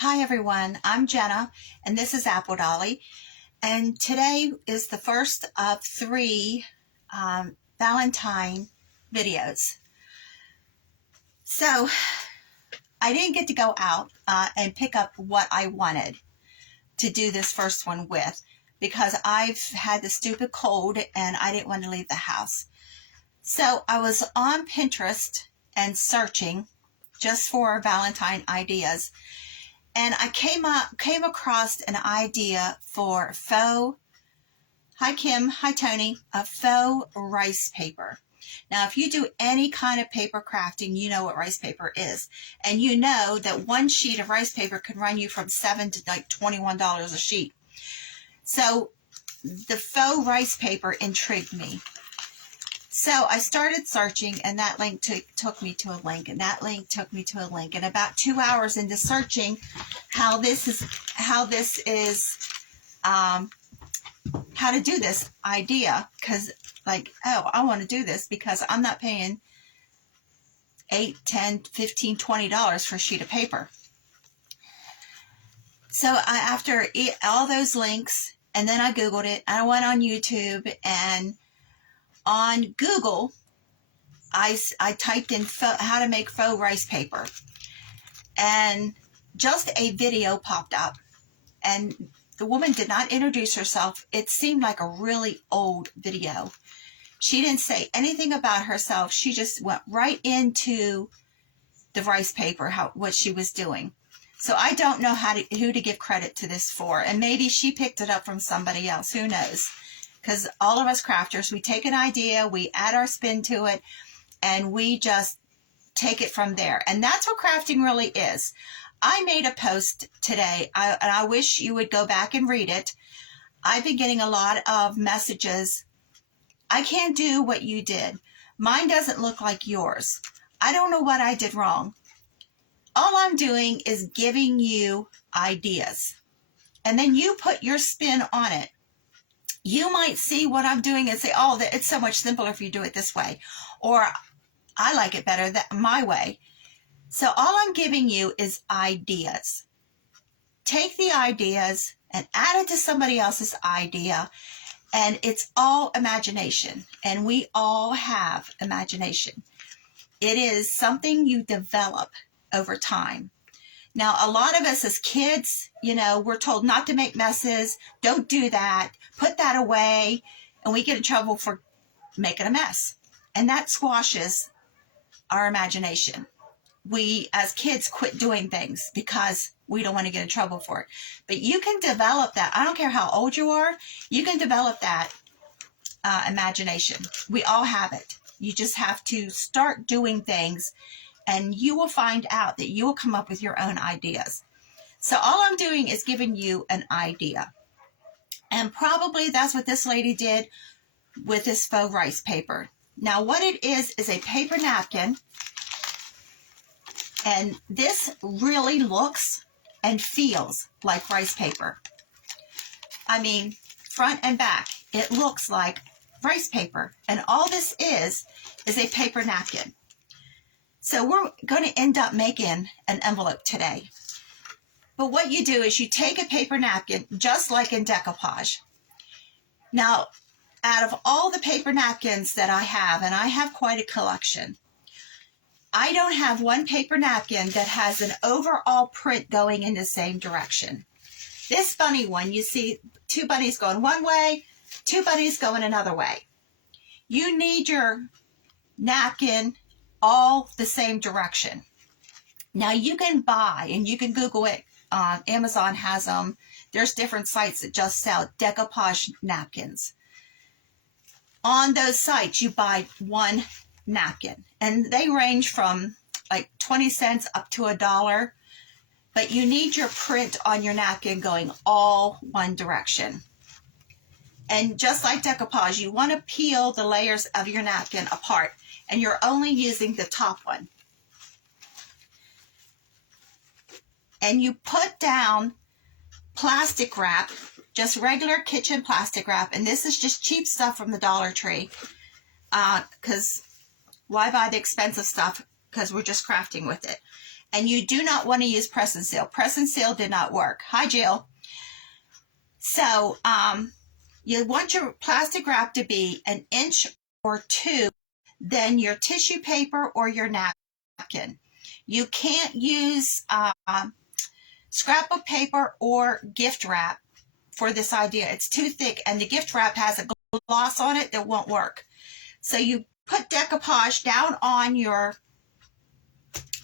Hi everyone, I'm Jenna and this is Apple Dolly, and today is the first of three Valentine videos. So I didn't get to go out and pick up what I wanted to do this first one with because I've had the stupid cold and I didn't want to leave the house. So I was on Pinterest and searching just for Valentine ideas. And I came across an idea for faux, hi Kim, hi Tony, a faux rice paper. Now, if you do any kind of paper crafting, you know what rice paper is. And you know that one sheet of rice paper can run you from $7 to like $21 a sheet. So the faux rice paper intrigued me. So I started searching, and that link took me to a link, and that link took me to a link. And about 2 hours into searching how to do this idea, because like, oh, I want to do this because I'm not paying $8, $10, $15, $20 for a sheet of paper. So after all those links, and then I Googled it, I went on YouTube, and on Google, I typed in how to make faux rice paper, and just a video popped up, and the woman did not introduce herself. It seemed like a really old video. She didn't say anything about herself. She just went right into the rice paper, what she was doing. So I don't know who to give credit to this for, and maybe she picked it up from somebody else. Who knows? Because all of us crafters, we take an idea, we add our spin to it, and we just take it from there. And that's what crafting really is. I made a post today, and I wish you would go back and read it. I've been getting a lot of messages. I can't do what you did. Mine doesn't look like yours. I don't know what I did wrong. All I'm doing is giving you ideas, and then you put your spin on it. You might see what I'm doing and say, oh, it's so much simpler if you do it this way. Or I like it better my way. So all I'm giving you is ideas. Take the ideas and add it to somebody else's idea. And it's all imagination. And we all have imagination. It is something you develop over time. Now, a lot of us as kids, we're told not to make messes. Don't do that. Put that away. And we get in trouble for making a mess. And that squashes our imagination. We, as kids, quit doing things because we don't want to get in trouble for it. But you can develop that. I don't care how old you are. You can develop that imagination. We all have it. You just have to start doing things, and you will find out that you will come up with your own ideas. So all I'm doing is giving you an idea. And probably that's what this lady did with this faux rice paper. Now what it is a paper napkin. And this really looks and feels like rice paper. I mean, front and back, it looks like rice paper. And all this is a paper napkin. So we're going to end up making an envelope today. But what you do is you take a paper napkin, just like in decoupage. Now, out of all the paper napkins that I have, and I have quite a collection, I don't have one paper napkin that has an overall print going in the same direction. This bunny one, you see two bunnies going one way, two bunnies going another way. You need your napkin all the same direction. Now you can buy, and you can Google it, Amazon has them. There's different sites that just sell decoupage napkins. On those sites, you buy one napkin, and they range from like 20 cents up to $1, but you need your print on your napkin going all one direction. And just like decoupage, you want to peel the layers of your napkin apart, and you're only using the top one. And you put down plastic wrap, just regular kitchen plastic wrap, and this is just cheap stuff from the Dollar Tree, because why buy the expensive stuff? Because we're just crafting with it. And you do not want to use press and seal. Press and seal did not work. Hi, Jill. So you want your plastic wrap to be 1 inch or 2 than your tissue paper or your napkin. You can't use scrapbook paper or gift wrap for this idea. It's too thick, and the gift wrap has a gloss on it that won't work. So you put decoupage down on your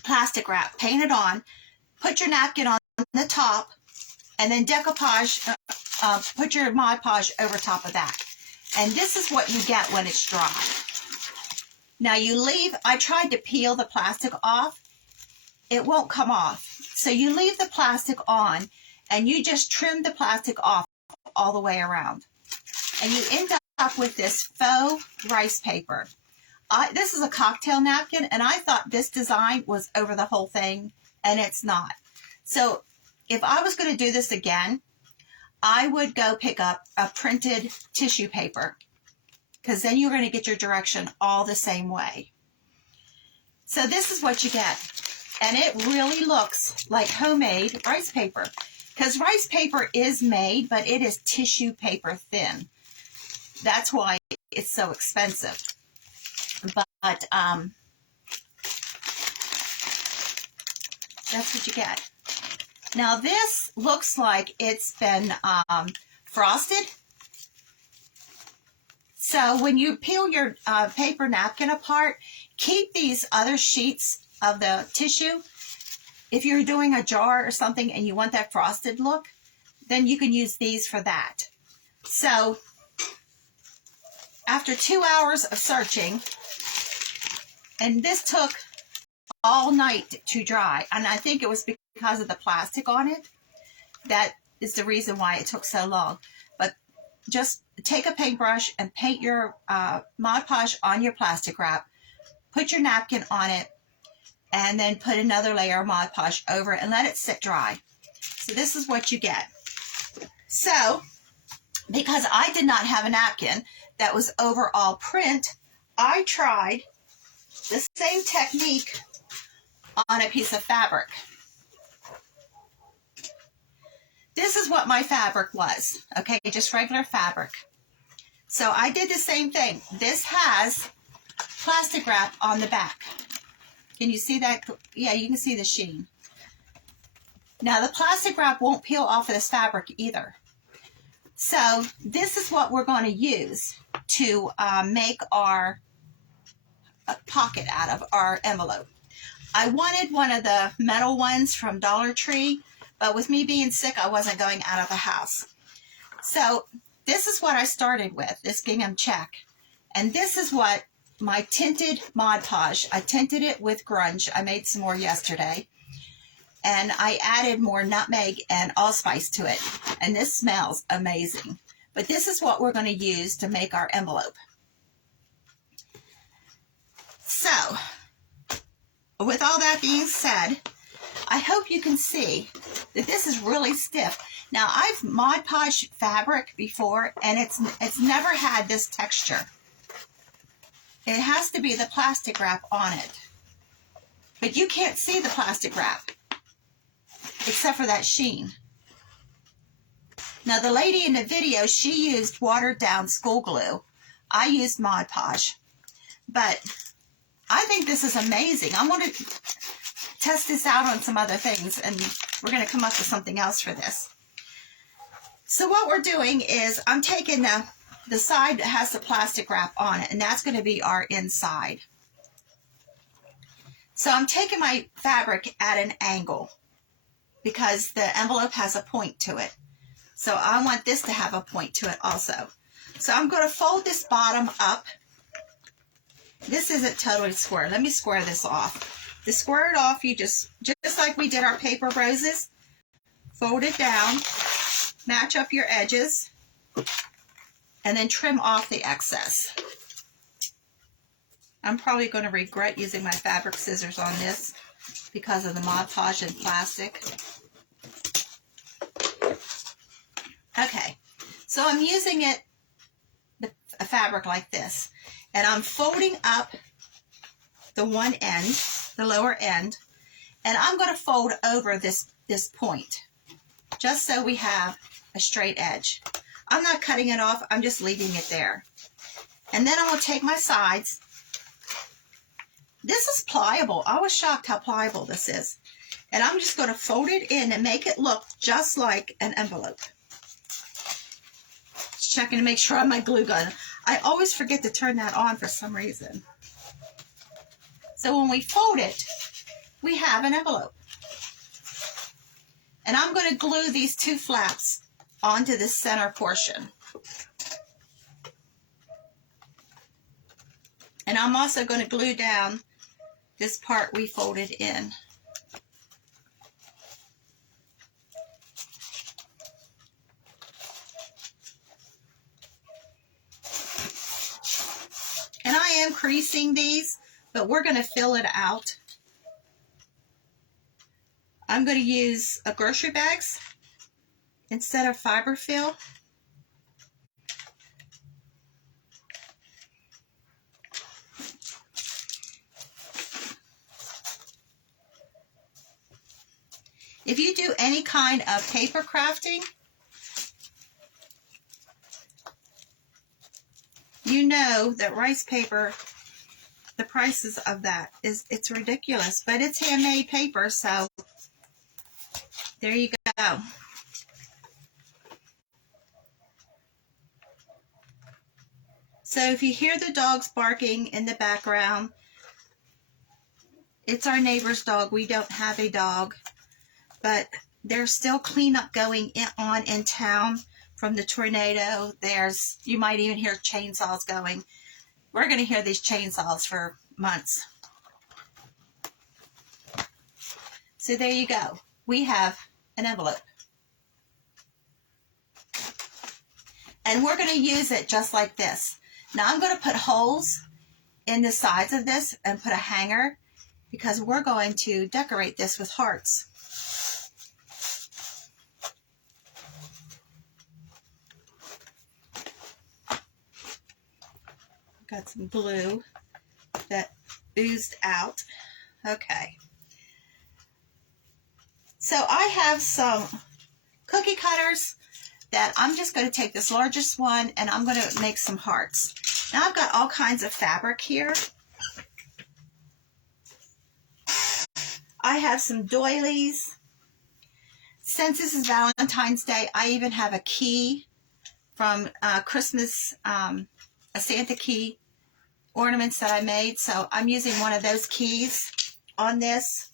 plastic wrap, paint it on, put your napkin on the top, and then decoupage, put your Mod Podge over top of that. And this is what you get when it's dry. Now I tried to peel the plastic off. It won't come off. So you leave the plastic on, and you just trim the plastic off all the way around. And you end up with this faux rice paper. This is a cocktail napkin, and I thought this design was over the whole thing, and it's not. So if I was going to do this again, I would go pick up a printed tissue paper, because then you're going to get your direction all the same way. So this is what you get. And it really looks like homemade rice paper, because rice paper is made, but it is tissue paper thin. That's why it's so expensive. But that's what you get. Now this looks like it's been frosted. So when you peel your paper napkin apart, keep these other sheets of the tissue. If you're doing a jar or something and you want that frosted look, then you can use these for that. So after 2 hours of searching, and this took all night to dry, and I think it was because of the plastic on it. That is the reason why it took so long. But just take a paintbrush and paint your Mod Podge on your plastic wrap, put your napkin on it, and then put another layer of Mod Podge over it and let it sit dry. So this is what you get. So, because I did not have a napkin that was overall print, I tried the same technique on a piece of fabric. This is what my fabric was, okay, just regular fabric. So I did the same thing. This has plastic wrap on the back. Can you see that? Yeah, you can see the sheen. Now the plastic wrap won't peel off of this fabric either. So this is what we're going to use to make our pocket out of our envelope. I wanted one of the metal ones from Dollar Tree, but with me being sick, I wasn't going out of the house. So this is what I started with, this gingham check. And this is what my tinted Mod Podge, I tinted it with grunge. I made some more yesterday. And I added more nutmeg and allspice to it. And this smells amazing. But this is what we're going to use to make our envelope. So, with all that being said, I hope you can see that this is really stiff. Now, I've Mod Podge fabric before, and it's never had this texture. It has to be the plastic wrap on it. But you can't see the plastic wrap, except for that sheen. Now, the lady in the video, she used watered down school glue. I used Mod Podge. But I think this is amazing. I want to test this out on some other things, and we're going to come up with something else for this. So what we're doing is I'm taking the side that has the plastic wrap on it, and that's going to be our inside. So I'm taking my fabric at an angle because the envelope has a point to it. So I want this to have a point to it also. So I'm going to fold this bottom up. This isn't totally square. Let me square this off. To square it off, you just like we did our paper roses, fold it down, match up your edges, and then trim off the excess. I'm probably going to regret using my fabric scissors on this because of the Mod Podge and plastic. Okay, so I'm using a fabric like this, and I'm folding up the one end, the lower end, And I'm going to fold over this point, just so we have a straight edge. I'm not cutting it off, I'm just leaving it there. And then I'm going to take my sides. This is pliable. I was shocked how pliable this is. And I'm just going to fold it in and make it look just like an envelope. Just checking to make sure on my glue gun. I always forget to turn that on for some reason. So when we fold it, we have an envelope. And I'm going to glue these two flaps onto the center portion. And I'm also going to glue down this part we folded in. And I am creasing these, but we're going to fill it out. I'm going to use a grocery bags instead of fiber fill. If you do any kind of paper crafting, you know that rice paper, the prices of that it's ridiculous, but it's handmade paper, so there you go. So if you hear the dogs barking in the background, it's our neighbor's dog. We don't have a dog, but there's still cleanup going on in town from the tornado. You might even hear chainsaws going. We're going to hear these chainsaws for months. So there you go. We have an envelope. And we're going to use it just like this. Now I'm going to put holes in the sides of this and put a hanger because we're going to decorate this with hearts. Got some glue that oozed out. Okay. So I have some cookie cutters that I'm just going to take this largest one and I'm going to make some hearts. Now I've got all kinds of fabric here. I have some doilies. Since this is Valentine's Day, I even have a key from Christmas, a Santa key ornaments that I made. So I'm using one of those keys on this.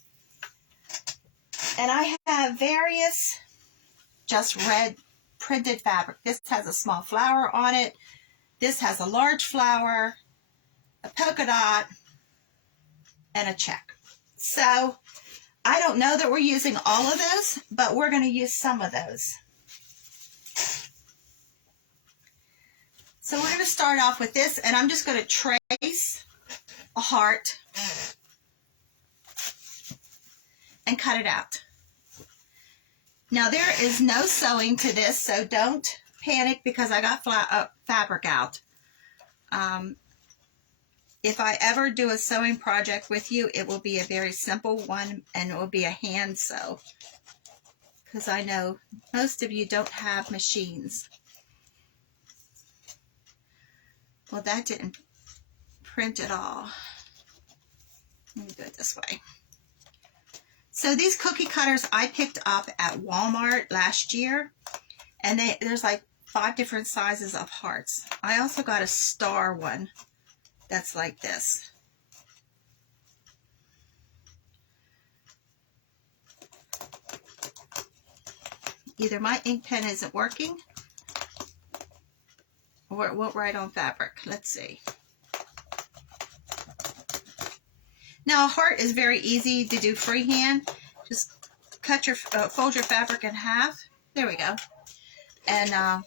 And I have various just red printed fabric. This has a small flower on it. This has a large flower, a polka dot, and a check. So I don't know that we're using all of those, but we're going to use some of those. So we're going to start off with this, and I'm just going to trace a heart and cut it out. Now there is no sewing to this, so don't panic because I got fabric out. If I ever do a sewing project with you, it will be a very simple one, and it will be a hand sew, because I know most of you don't have machines. Well, that didn't print at all. Let me do it this way. So these cookie cutters I picked up at Walmart last year, and there's like 5 different sizes of hearts. I also got a star one that's like this. Either my ink pen isn't working or it won't write on fabric. Let's see. Now a heart is very easy to do freehand. Just cut your, fold your fabric in half. There we go. And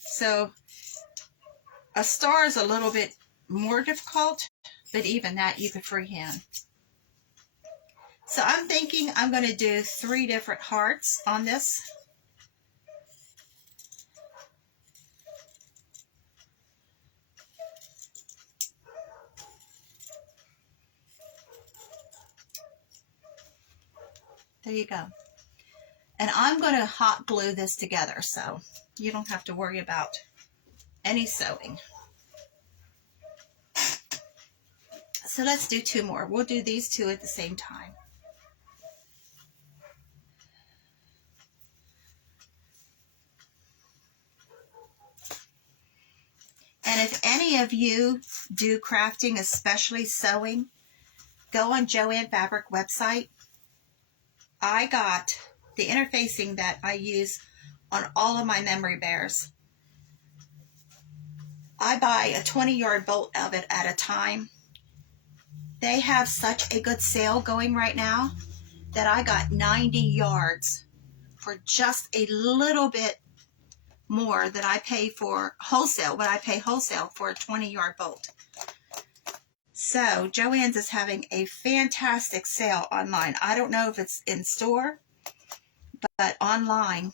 so a star is a little bit more difficult, but even that you could freehand. So I'm thinking I'm going to do 3 different hearts on this. There you go. And I'm going to hot glue this together, so you don't have to worry about any sewing. So let's do 2 more. We'll do these 2 at the same time. And if any of you do crafting, especially sewing, go on Joann Fabric website. I got the interfacing that I use on all of my memory bears. I buy a 20-yard bolt of it at a time. They have such a good sale going right now that I got 90 yards for just a little bit more than I pay for wholesale, what I pay wholesale for a 20-yard bolt. So Joann's is having a fantastic sale online. I don't know if it's in store, but online.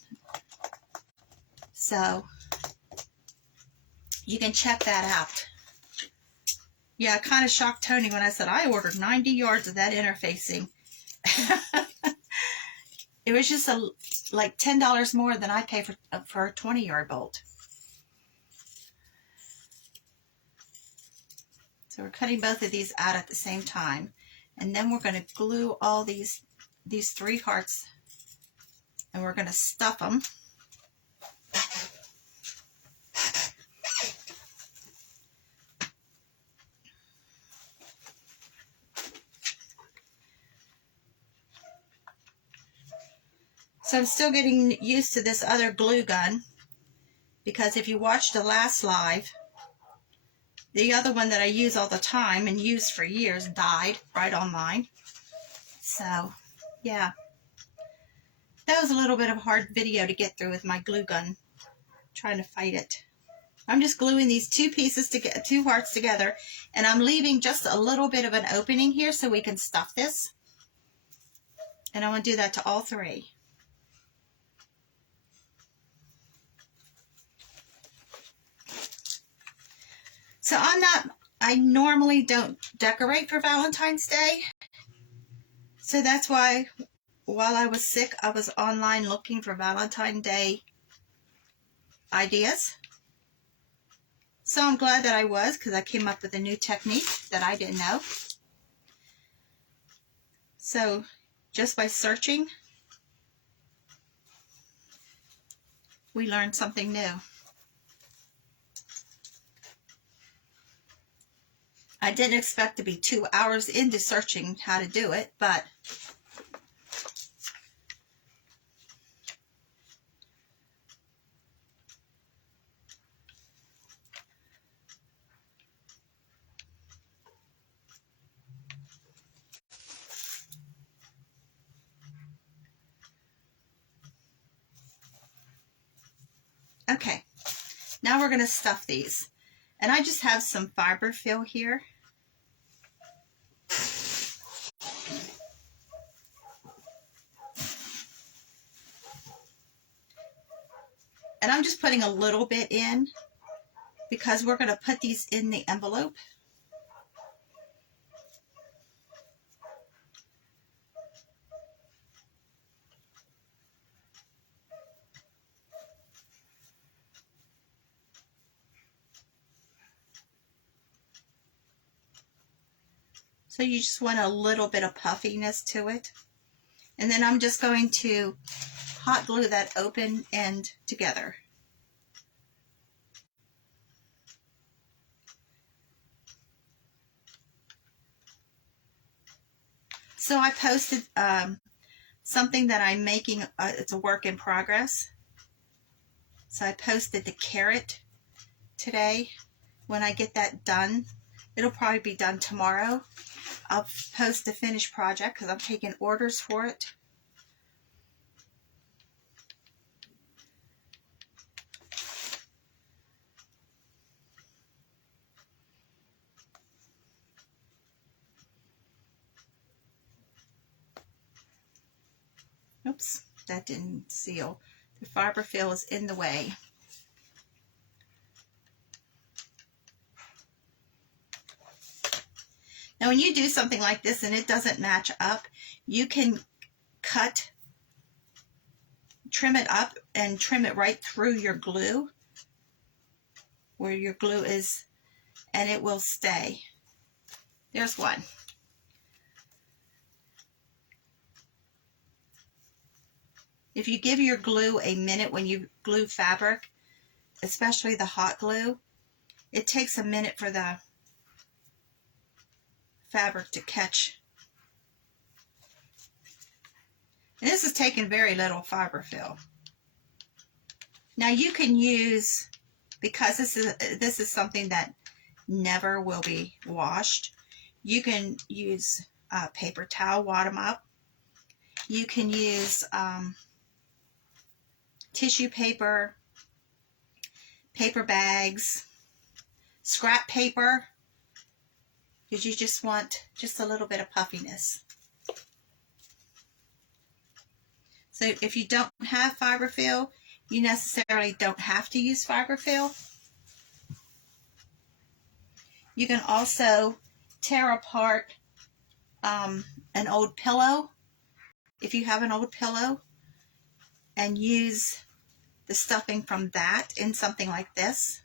So you can check that out. Yeah, I kind of shocked Tony when I said I ordered 90 yards of that interfacing. It was just like $10 more than I pay for a 20-yard bolt. So we're cutting both of these out at the same time. And then we're going to glue all these 3 hearts, and we're going to stuff them. So I'm still getting used to this other glue gun, because if you watched the last live, the other one that I use all the time and used for years died right on mine. So, yeah. That was a little bit of a hard video to get through with my glue gun, trying to fight it. I'm just gluing these 2 pieces together, 2 hearts together, and I'm leaving just a little bit of an opening here so we can stuff this. And I want to do that to all 3. So I normally don't decorate for Valentine's Day. So that's why while I was sick, I was online looking for Valentine's Day ideas. So I'm glad that I was, because I came up with a new technique that I didn't know. So just by searching, we learned something new. I didn't expect to be 2 hours into searching how to do it, but okay. Now we're going to stuff these. And I just have some fiber fill here. And I'm just putting a little bit in because we're going to put these in the envelope. So you just want a little bit of puffiness to it. And then I'm just going to hot glue that open end together. So I posted something that I'm making, it's a work in progress. So I posted the carrot today. When I get that done, it'll probably be done tomorrow. I'll post the finished project because I'm taking orders for it. Oops, that didn't seal. The fiber fill is in the way. Now when you do something like this and it doesn't match up, you can trim it up and trim it right through your glue, where your glue is, and it will stay. There's one. If you give your glue a minute when you glue fabric, especially the hot glue, it takes a minute for the fabric to catch. And this is taking very little fiberfill. Now you can use, because this is something that never will be washed, you can use paper towel, wad them up. You can use tissue paper, paper bags, scrap paper, because you just want just a little bit of puffiness. So if you don't have fiberfill, you necessarily don't have to use fiberfill. You can also tear apart an old pillow, if you have an old pillow, and use the stuffing from that in something like this.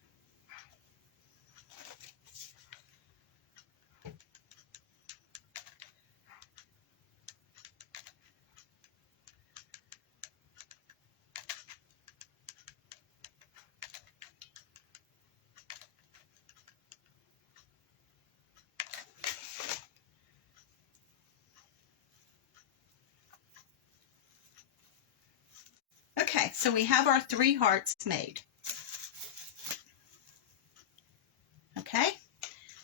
Okay, so we have our 3 hearts made. Okay,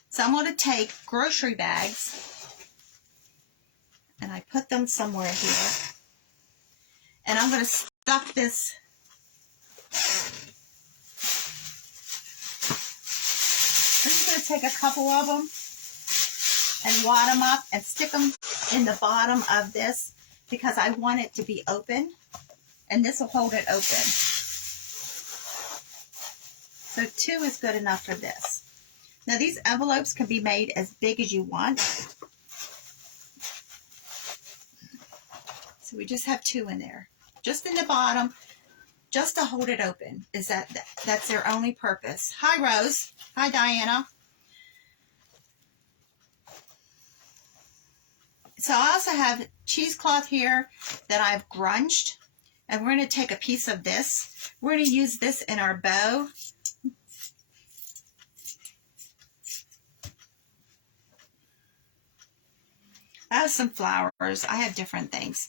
so I'm going to take grocery bags and I put them somewhere here. And I'm going to stuff this. I'm just going to take a couple of them and wad them up and stick them in the bottom of this, because I want it to be open. And this will hold it open. So 2 is good enough for this. Now these envelopes can be made as big as you want. So we just have 2 in there. Just in the bottom, just to hold it open. That's their only purpose. Hi Rose. Hi Diana. So I also have cheesecloth here that I've grunged. And we're going to take a piece of this. We're going to use this in our bow. I have some flowers. I have different things.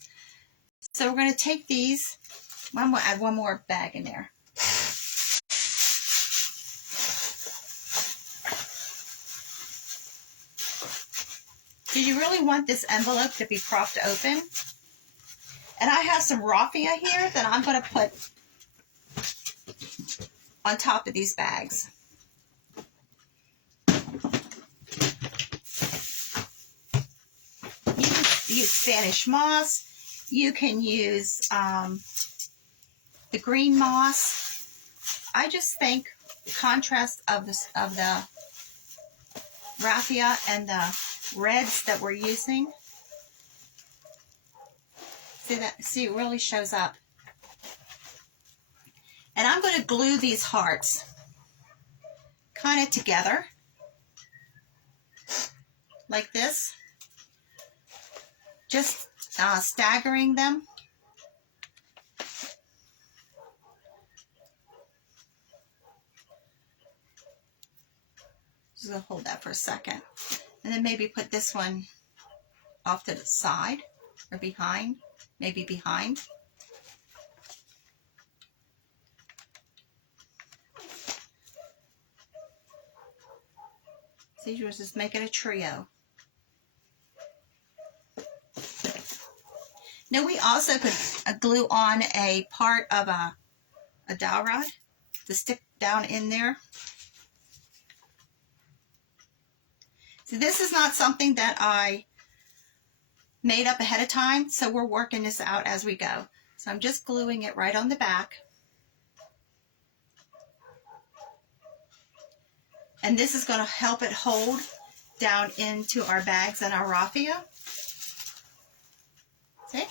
So we're going to take these. I'm going to add one more bag in there. Do you really want this envelope to be propped open? And I have some raffia here that I'm going to put on top of these bags. You can use Spanish moss. You can use the green moss. I just think the contrast of the raffia and the reds that we're using. See, it really shows up. And I'm going to glue these hearts kind of together, like this. Just staggering them. Just going to hold that for a second. And then maybe put this one off to the side or behind. Maybe behind. See, you're just making a trio. Now we also could glue on a part of a dowel rod to stick down in there. So this is not something that I made up ahead of time, so we're working this out as we go. So I'm just gluing it right on the back. And this is going to help it hold down into our bags and our raffia. See?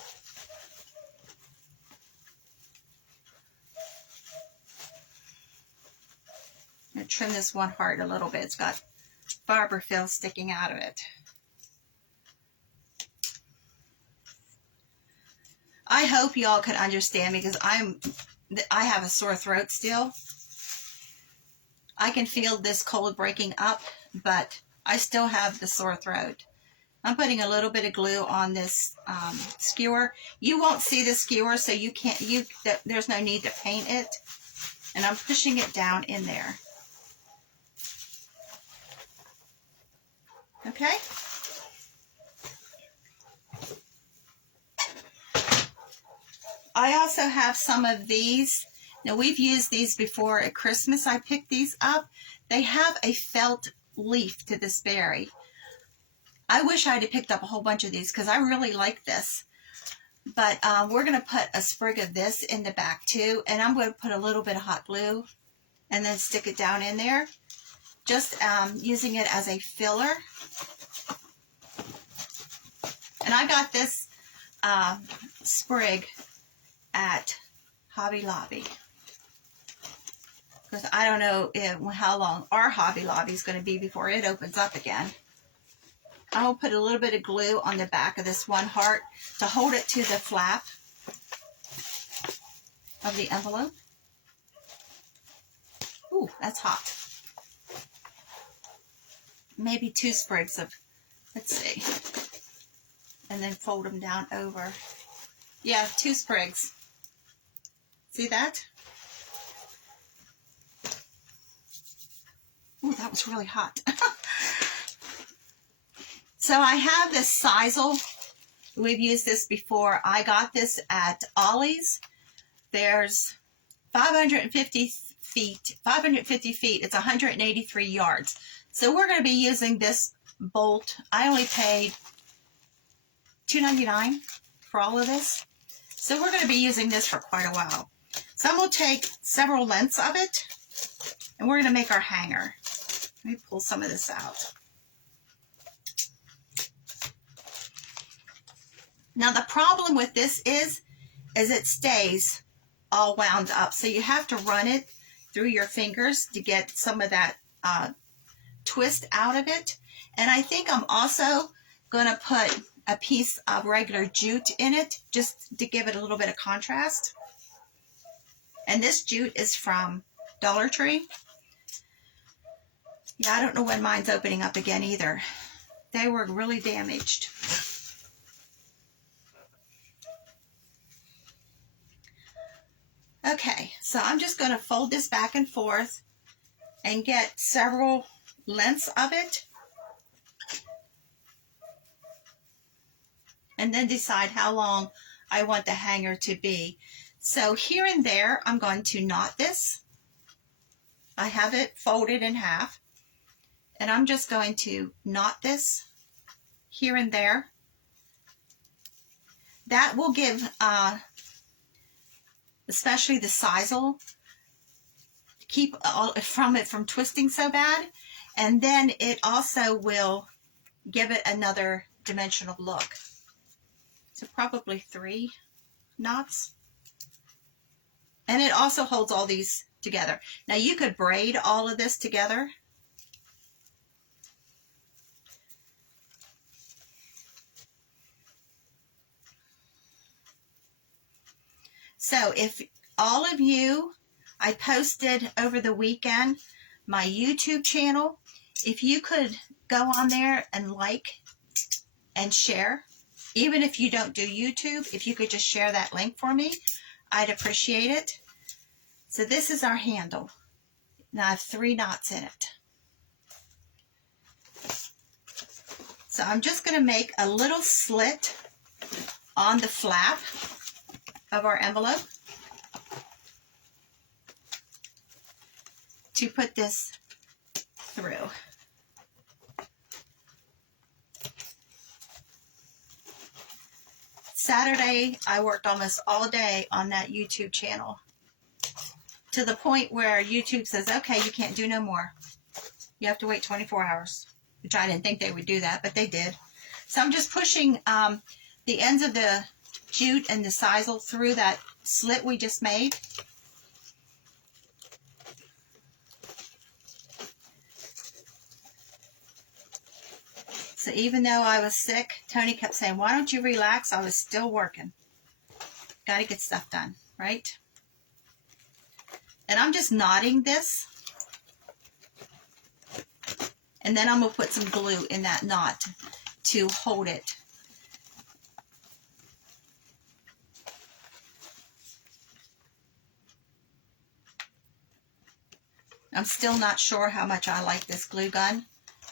to trim this one heart a little bit. It's got fiberfill sticking out of it. I hope y'all could understand me because I have a sore throat still. I can feel this cold breaking up, but I still have the sore throat. I'm putting a little bit of glue on this skewer. You won't see the skewer, so there's no need to paint it. And I'm pushing it down in there. Okay? I also have some of these. Now, we've used these before at Christmas. I picked these up. They have a felt leaf to this berry. I wish I had picked up a whole bunch of these because I really like this. But we're going to put a sprig of this in the back too. And I'm going to put a little bit of hot glue and then stick it down in there. Just using it as a filler. And I got this sprig at Hobby Lobby. Because I don't know how long our Hobby Lobby is going to be before it opens up again. I'll put a little bit of glue on the back of this one heart to hold it to the flap of the envelope. Ooh, that's hot. Maybe 2 sprigs of, let's see. And then fold them down over. Yeah, 2 sprigs. See that? Ooh, that was really hot. So I have this sisal. We've used this before. I got this at Ollie's. There's 550 feet. It's 183 yards. So we're going to be using this bolt. I only paid $2.99 for all of this. So we're going to be using this for quite a while. So I'm going to take several lengths of it, and we're going to make our hanger. Let me pull some of this out. Now the problem with this is it stays all wound up. So you have to run it through your fingers to get some of that twist out of it. And I think I'm also going to put a piece of regular jute in it just to give it a little bit of contrast. And this jute is from Dollar Tree. Yeah, I don't know when mine's opening up again either. They were really damaged. Okay, so I'm just going to fold this back and forth and get several lengths of it. And then decide how long I want the hanger to be. So here and there, I'm going to knot this. I have it folded in half. And I'm just going to knot this here and there. That will give, especially the sisal, keep it from twisting so bad. And then it also will give it another dimensional look. So probably 3 knots. And it also holds all these together. Now you could braid all of this together. So if all of you, I posted over the weekend my YouTube channel. If you could go on there and like and share, even if you don't do YouTube, if you could just share that link for me, I'd appreciate it. So this is our handle. Now I have 3 knots in it. So I'm just going to make a little slit on the flap of our envelope to put this through. Saturday, I worked almost all day on that YouTube channel to the point where YouTube says, okay, you can't do no more. You have to wait 24 hours, which I didn't think they would do that, but they did. So I'm just pushing the ends of the jute and the sisal through that slit we just made. even though I was sick, Tony kept saying, why don't you relax? I was still working. Got to get stuff done, right? And I'm just knotting this. And then I'm going to put some glue in that knot to hold it. I'm still not sure how much I like this glue gun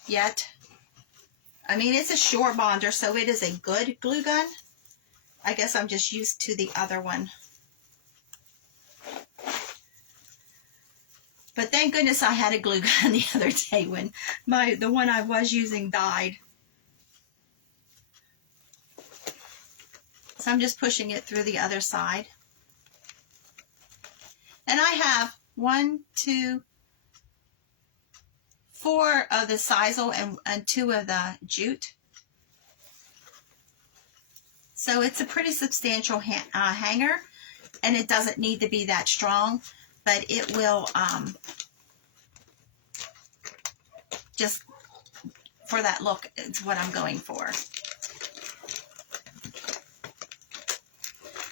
yet. I mean, it's a Shore Bonder, so it is a good glue gun. I guess I'm just used to the other one. But thank goodness I had a glue gun the other day when the one I was using died. So I'm just pushing it through the other side. And I have 1, 2, 4 of the sisal and 2 of the jute. So it's a pretty substantial hanger, and it doesn't need to be that strong, but it will just for that look, it's what I'm going for.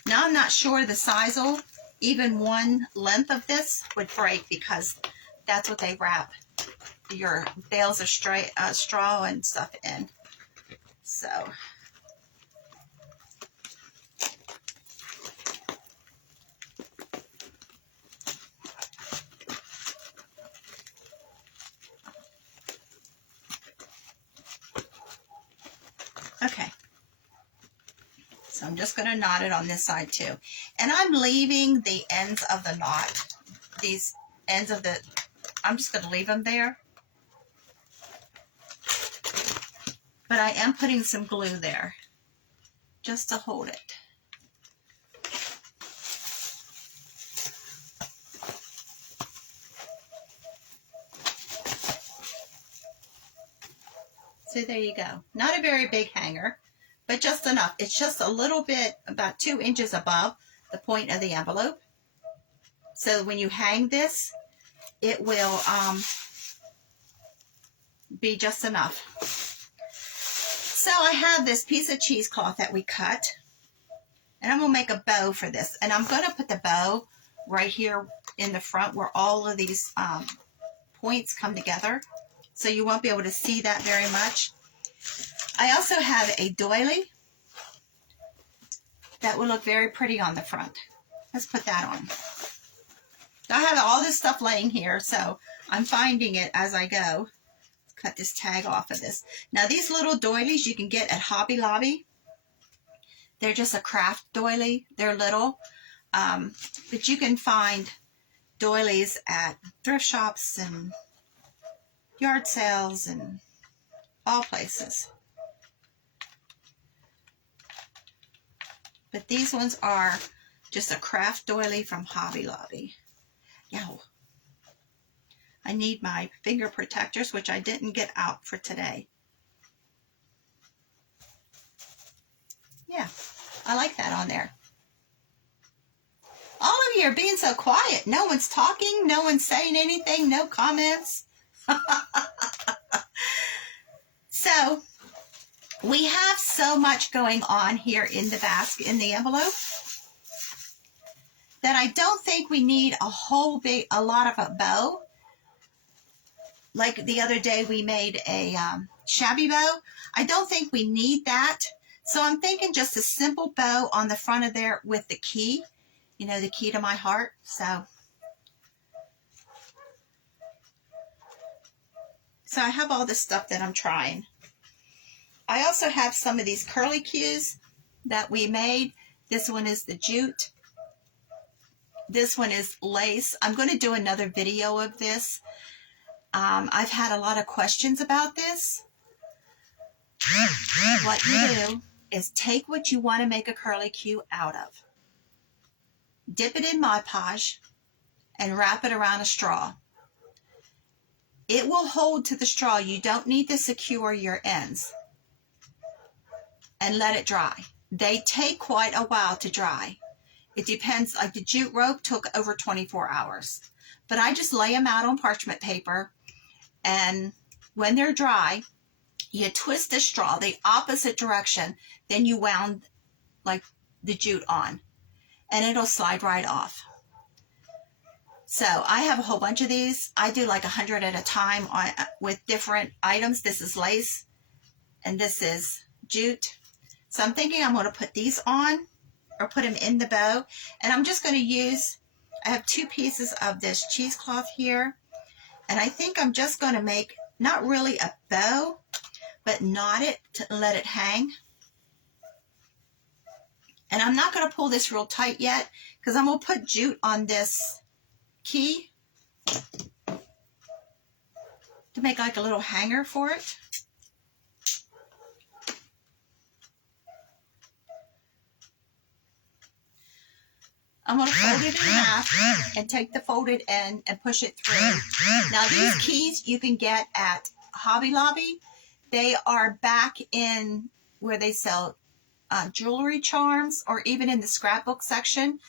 Now I'm not sure the sisal, even one length of this would break, because that's what they wrap your bales of straw and stuff in. So okay. So I'm just going to knot it on this side too. And I'm leaving the ends of the knot. These ends of the, I'm just going to leave them there. But I am putting some glue there just to hold it. So there you go. Not a very big hanger, but just enough. It's just a little bit, about 2 inches above the point of the envelope. So when you hang this, it will be just enough. So I have this piece of cheesecloth that we cut, and I'm going to make a bow for this. And I'm going to put the bow right here in the front where all of these points come together. So you won't be able to see that very much. I also have a doily that will look very pretty on the front. Let's put that on. I have all this stuff laying here, so I'm finding it as I go. Cut this tag off of this. Now these little doilies you can get at Hobby Lobby. They're just a craft doily. They're little. But you can find doilies at thrift shops and yard sales and all places. But these ones are just a craft doily from Hobby Lobby. Yow. I need my finger protectors, which I didn't get out for today. Yeah, I like that on there. All of you are being so quiet. No one's talking. No one's saying anything. No comments. So, we have so much going on here in the basket, in the envelope, that I don't think we need a lot of a bow. Like the other day we made a shabby bow. I don't think we need that. So I'm thinking just a simple bow on the front of there with the key. You know, the key to my heart. So I have all this stuff that I'm trying. I also have some of these curly cues that we made. This one is the jute. This one is lace. I'm going to do another video of this. I've had a lot of questions about this. What you do is take what you want to make a curly cue out of. Dip it in Mod Podge and wrap it around a straw. It will hold to the straw. You don't need to secure your ends. And let it dry. They take quite a while to dry. It depends, like the jute rope took over 24 hours. But I just lay them out on parchment paper, and when they're dry, you twist the straw the opposite direction, then you wound like the jute on, and it'll slide right off. So I have a whole bunch of these. I do like 100 at a time with different items. This is lace and this is jute. So I'm thinking I'm going to put these on or put them in the bow. And I'm just going to use, I have 2 pieces of this cheesecloth here. And I think I'm just going to make not really a bow, but knot it to let it hang. And I'm not going to pull this real tight yet because I'm going to put jute on this key to make like a little hanger for it. I'm going to fold it in half and take the folded end and push it through. Now these keys you can get at Hobby Lobby. They are back in where they sell jewelry charms, or even in the scrapbook section.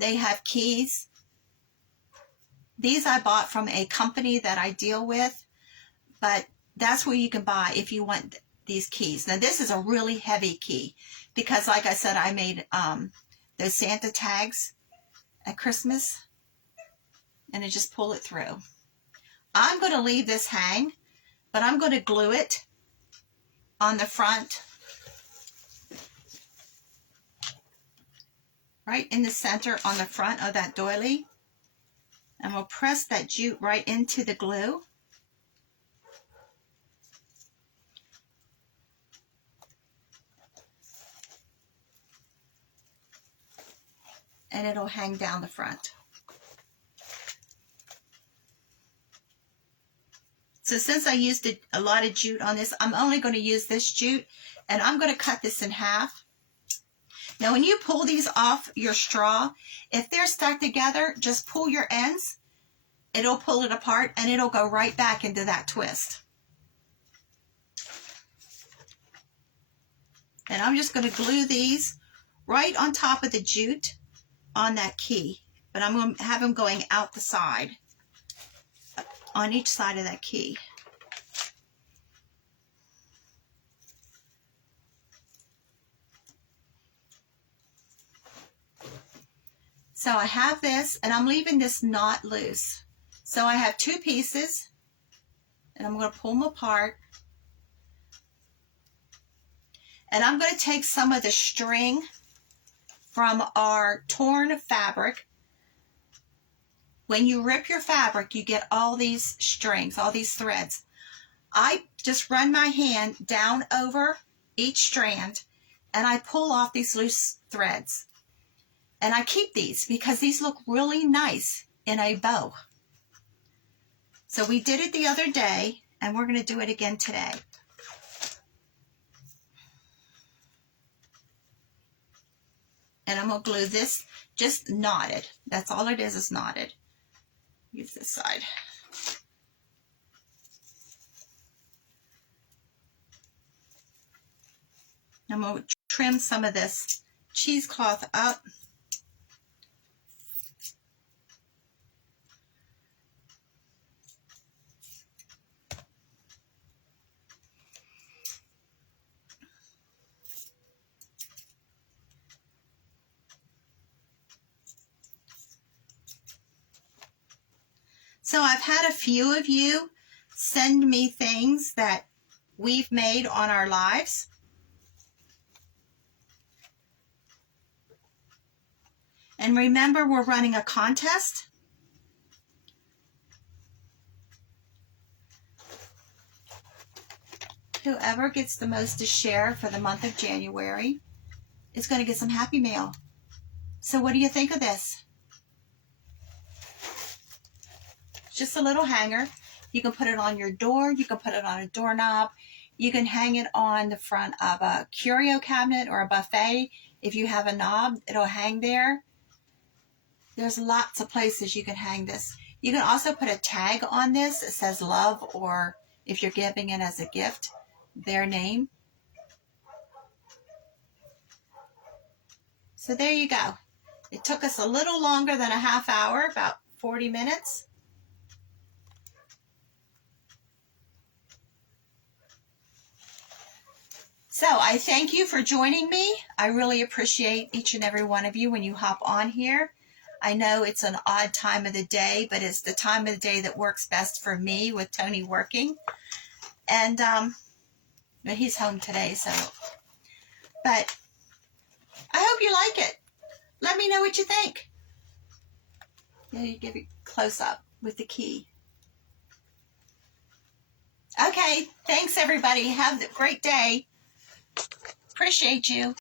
They have keys. These I bought from a company that I deal with, but that's where you can buy if you want these keys. Now this is a really heavy key because, like I said, I made those Santa tags at Christmas, and I just pull it through. I'm going to leave this hang, but I'm going to glue it on the front, right in the center on the front of that doily. And we'll press that jute right into the glue. And it'll hang down the front. So since I used a lot of jute on this, I'm only going to use this jute, and I'm going to cut this in half. Now when you pull these off your straw, if they're stuck together, just pull your ends. It'll pull it apart and it'll go right back into that twist. And I'm just going to glue these right on top of the jute on that key. But I'm going to have them going out the side, on each side of that key. So I have this, and I'm leaving this knot loose. So I have 2 pieces, and I'm going to pull them apart. And I'm going to take some of the string from our torn fabric. When you rip your fabric, you get all these strings, all these threads. I just run my hand down over each strand, and I pull off these loose threads. And I keep these because these look really nice in a bow. So we did it the other day, and we're going to do it again today. And I'm going to glue this just knotted. That's all it is knotted. Use this side. I'm going to trim some of this cheesecloth up. So I've had a few of you send me things that we've made on our lives. And remember, we're running a contest. Whoever gets the most to share for the month of January is going to get some Happy Mail. So what do you think of this? Just a little hanger. You can put it on your door. You can put it on a doorknob. You can hang it on the front of a curio cabinet or a buffet. If you have a knob, it'll hang there. There's lots of places you can hang this. You can also put a tag on this. It says love, or if you're giving it as a gift, their name. So there you go. It took us a little longer than a half hour, about 40 minutes. So I thank you for joining me. I really appreciate each and every one of you when you hop on here. I know it's an odd time of the day, but it's the time of the day that works best for me with Tony working. And but he's home today, so. But I hope you like it. Let me know what you think. You give it close up with the key. Okay, thanks everybody. Have a great day. Appreciate you.